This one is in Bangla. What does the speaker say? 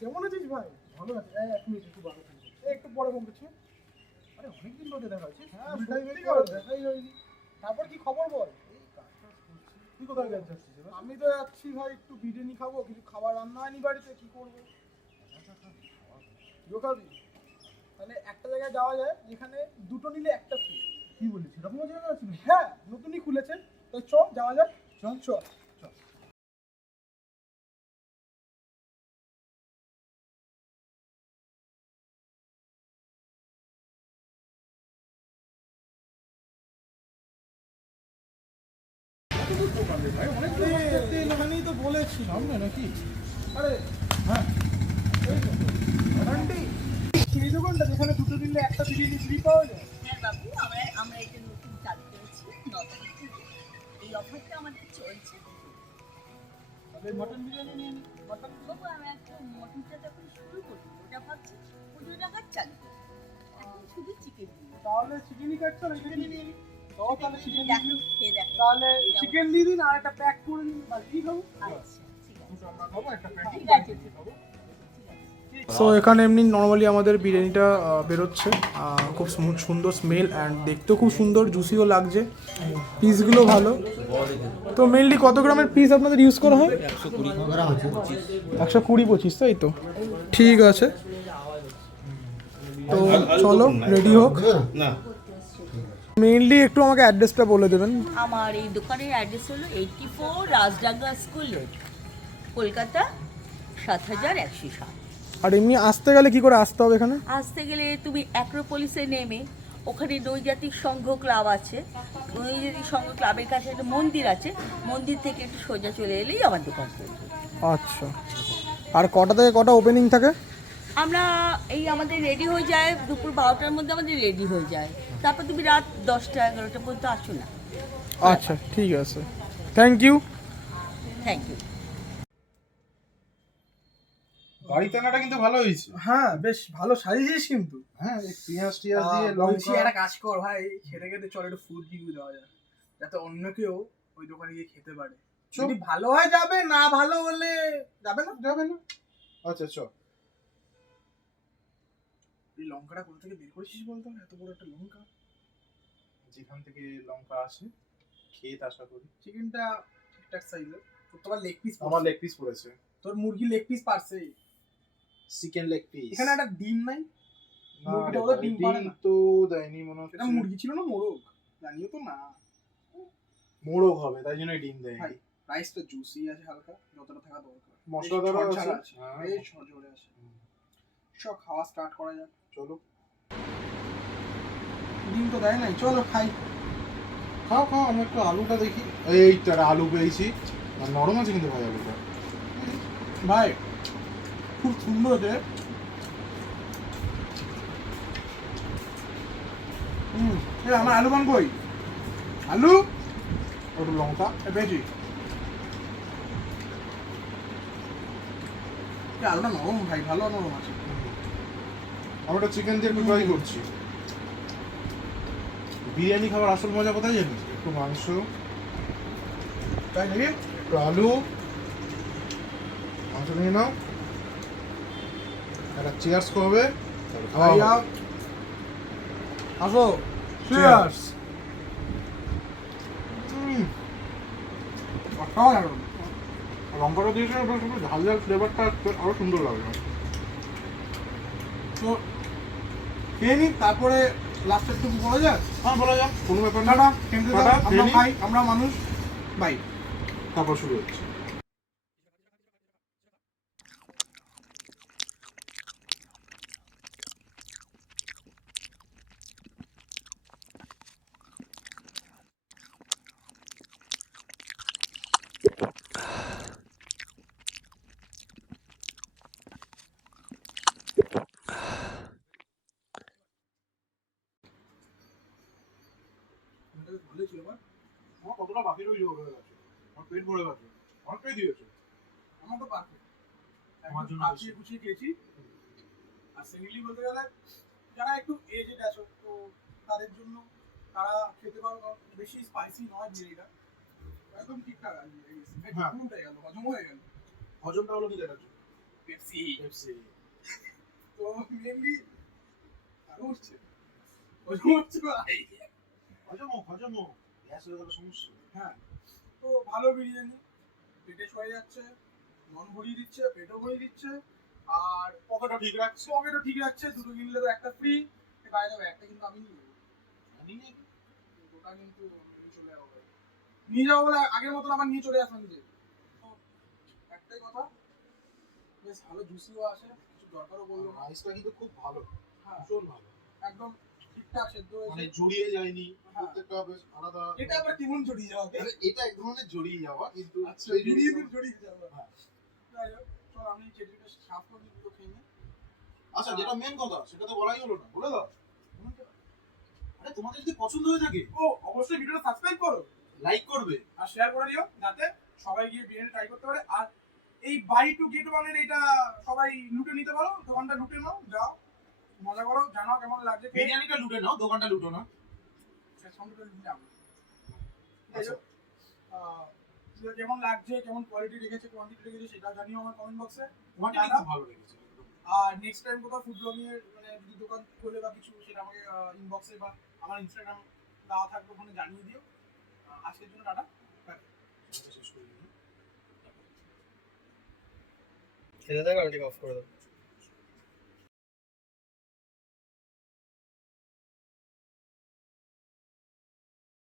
কেমন আছিস ভাই? ভালো আছে। এক মিনিট একটু ভালো থাকবে, একটু পরে ফোন করছি। আরে অনেকদিন ধরে দেখা হচ্ছে। হ্যাঁ দেখাই হয়নি। তারপর কি খবর বল? তুই কোথায় যাচ্ছিস? আমি তো যাচ্ছি ভাই, একটু বিরিয়ানি খাবো, কিছু খাবার রান্না হয়নি বাড়িতে, কি করবো? তুইও খাবি? তাহলে একটা জায়গায় যাওয়া যায় যেখানে দুটো নিলে একটা ফ্রি। কি বলিস, সেরকম জায়গা আছে? হ্যাঁ, নতুনই খুলেছে। তো চ যাওয়া যাক। চল চল চল। এখানেই তো বলেছি সামনে নাকি? আরে হ্যাঁ, এই তো আন্টি, এই দোকানটা যেখানে দুটো দিলে একটা বিরিয়ানি ফ্রি পাওয়া যায়। হ্যাঁ বাবু, আমরা আমরা এটা নতুন চালু করেছি 9 তারিখ থেকে। এই অফারটা আমাদের চলছে। তাহলে মটন বিরিয়ানি নিয়ে নি। মটন বাবু, আমরা একটা মটনটা যখন শুরু করি ওটা ভাবছি 15 টাকার চালু করবো। এখন শুধু চিকেন দিন। তাহলে চিকেনই কাটছো না, চিকেনই নিয়ে নি। তো তাহলে চিকেন দেখো, খেয়ে দেখো। তাহলে চিকেন দিয়ে দিন আর একটা প্যাক করে দিন। আর কি খাবো? আচ্ছা, ঠিক আছে। দুটো আমরা খাবো, একটা প্যাক ঠিক আছে, ঠিক আছে। সো এখানে এমনি নর্মালি আমাদের বিরিয়ানিটা বেরোচ্ছে, খুব সুন্দর স্মেল অ্যান্ড দেখতেও খুব সুন্দর, জুসিও লাগছে, পিসগুলো ভালো। তো মেনলি কত গ্রামের পিস আপনাদের ইউজ করা হয়? 120-25, তাই তো? ঠিক আছে, তো চলো রেডি হোক। মেইনলি একটু আমাকে অ্যাড্রেসটা বলে দেবেন। আমার এই দোকানের অ্যাড্রেস হলো 84 রাজডাঙ্গা স্কুল রোড, কলকাতা 7107। আর এমনি আসতে গেলে কি করে আসতে হবে এখানে? আসতে গেলে তুমি অ্যাক্রোপলিসে নেমে ওখানে নৈজাতিক সংঘ ক্লাব আছে, নৈজাতিক সংঘ ক্লাবের কাছে একটা মন্দির আছে, মন্দির থেকে একটু সোজা চলে এলেই আমার দোকান পড়বে। আচ্ছা, আর কটা থেকে কটা ওপেনিং থাকে? আমরা এই আমাদের রেডি হয়ে যায় দুপুর 12টার মধ্যে, আমাদের রেডি হয়ে যায়। তারপর তুমি রাত 10টা-11টা পর্যন্ত আসো না। আচ্ছা ঠিক আছে, থ্যাংক ইউ। Thank you. বাড়ি টানাটা কিন্তু ভালো হয়েছে। হ্যাঁ, বেশ ভালো সাজিয়েছিস কিন্তু। হ্যাঁ, এই পেঁয়াজ টিয়াজ দিয়ে বলছি লঙ্কা। একটা কাজ কর ভাই, খেতে খেতে চল একটু ফুড রিভিউ দেওয়া যায়, যাতে অন্য কেউ ওই দোকানে গিয়ে খেতে পারে। যদি ভালো হয় যাবে, না ভালো হলে যাবে না। যাবে না? আচ্ছা চ। এই লঙ্কাটা কোথা থেকে বের করেছিস বলতো? এত বড় একটা লঙ্কা। যেখান থেকে লঙ্কা আসে খেত আশা করি। চিকেনটা ঠিকঠাক সাইজের। তোর তো আবার লেগ পিস, আমার লেগ পিস পড়েছে। তোর মুরগি লেগ পিস পারছে। Chicken leg piece. এখানে একটা ডিম নাই? না মুরগিটা রে ওদের ভাই, ডিম পারে ডিম না। তো দেয়নি মনে হচ্ছে। এটা মুরগি ছিল না মোরগ? জানিও তো না। মোড়ক হবে তাই জন্য ডিম ভাই দেয়নি। রাইসটা জুসি আছে হালকা, যতটা থাকা দরকার। মশলাদারও বেশ আছে। ঝরঝরে আছে, হ্যাঁ। বেশ ঝরঝরে আছে। সব খাওয়া স্টার্ট করা যাক। চলো। ডিম তো দেয় নাই, চলো খাই। খাও খাও, আমি একটু আলুটা দেখি। এইটা আলু পেয়েছি, আর নরম আছে কিন্তু ভাই আলুটা। ভাই খুব সুন্দর হয়েছে। আমার আলু বান কই? আলু একটু লঙ্কা পেয়েছি। আলুটা নরম ভাই, ভালো নরম আছে। আমি একটা চিকেন দিয়ে একটু ট্রাই করছি। বিরিয়ানি খাবার আসল মজা কোথায় জানিস? একটু মাংস, তাই নাকি? একটু আলু, মাংস নিয়ে নাও, একটা চিয়ার্স করবে, তারপর খাওয়া ভাইয়া হবে। আসো, চিয়ার্স। অসাধারণ। লঙ্কাটা দিয়েছে, ওটা একটু ঝাল ঝাল ফ্লেভারটা আরো সুন্দর লাগবে। তো খেয়ে নি, তারপরে লাস্টের টুকু বলা যাক। হ্যাঁ বলা যাক, কোনো ব্যাপার না। টাটা, কিন্তু টাটা, আমরা খেয়ে নি। খাই, আমরা মানুষ। বাই। তারপর শুরু হচ্ছে। ভালোই ছিল ভাই। আমার কতটা বাকি রয়েছে হয়ে গেছে, আমার পেট ভরে গেছে, অনেকটাই দিয়েছে। আমার তো পারফেক্ট। আমার জন্য কাচিয়ে কুচিয়ে খেয়েছি। আর সেকেন্ডলি বলতে গেলে যারা একটু এজেড আছে তো তাদের জন্য, তারা খেতে পারো, কারণ বেশি স্পাইসি নয় বিরিয়ানিটা। একদম ঠিকঠাক আছে হ্যাঁ। পুরোটাই গেল হজম হয়ে গেল হজমটা হলো কি দেখাচ্ছ পেপসি পেপসি তো মেনলি আরো উঠছে হজম হচ্ছে ভাই হজম গ্যাস হয়ে গেল সমস্যা হ্যাঁ তো ভালো বিরিয়ানি পেটে শোয়া যাচ্ছে মন ভরিয়ে দিচ্ছে পেটও ভরিয়ে দিচ্ছে আর পকেটও ঠিক রাখছে পকেটও ঠিক রাখছে দুটো কিনলে তো একটা ফ্রি বাইরে যাবে একটা কিন্তু আমি নিয়ে নেবো ওটা কিন্তু নিয়ে চলে যাবো ভাই। নিয়ে যাবো বলে আগের মতন আবার নিয়ে চলে আসলাম নিজে তো একটাই কথা বেশ ভালো জুসিও আসে কিছু দরকারও বললো না রাইসটা কিন্তু খুব ভালো হ্যাঁ ভীষণ ভালো একদম ঠিকঠাক সেদ্ধ মানে হয়েছে জড়িয়ে যায়নি হ্যাঁ। প্রত্যেকটা বেশ আলাদা এটা আবার কেমন জড়িয়ে যাওয়া মানে এটা এক ধরনের জড়িয়ে যাওয়া কিন্তু আচ্ছা সেই জড়িয়ে জড়িয়ে জড়িয়ে যাওয়া হ্যাঁ। যাই হোক চল আমি চেটিটা সাফ করে দুটো খেয়ে নিই আচ্ছা যেটা মেন কথা সেটা তো বলাই হলো না বলে দাও আরে তোমাদের যদি পছন্দ হয়ে থাকে ও অবশ্যই ভিডিওটা সাবস্ক্রাইব করো লাইক করবে আর শেয়ার করে দিও যাতে সবাই গিয়ে বিরিয়ানি ট্রাই করতে পারে আর এই বাই টু গেট ওয়ানের এটা সবাই লুটে নিতে পারো দোকানটা লুটে নাও যাও মজা করো জানাও কেমন লাগছে খেয়ে। বিরিয়ানিটা লুটে নাও দোকানটা লুটো না শেষ পর্যন্ত লুটে যাবো যাই হোক, সেটা কেমন লাগছে কেমন কোয়ালিটি রেখেছে কোয়ান্টিটি রেখেছে সেটা জানিও আমার কমেন্ট বক্সে কোয়ান্টিটি খুব ভালো লেগেছে আর নেক্সট টাইম কোথাও ফুড ব্লগিং এর মানে যদি দোকান খোলে বা কিছু সেটা আমাকে ইনবক্সে বা আমার ইনস্টাগ্রাম দেওয়া থাকবে ওখানে জানিয়ে দিও আজকের জন্য টাটা বাই শেষ করে দিই খেতে থাকো আমি অফ করে দেবো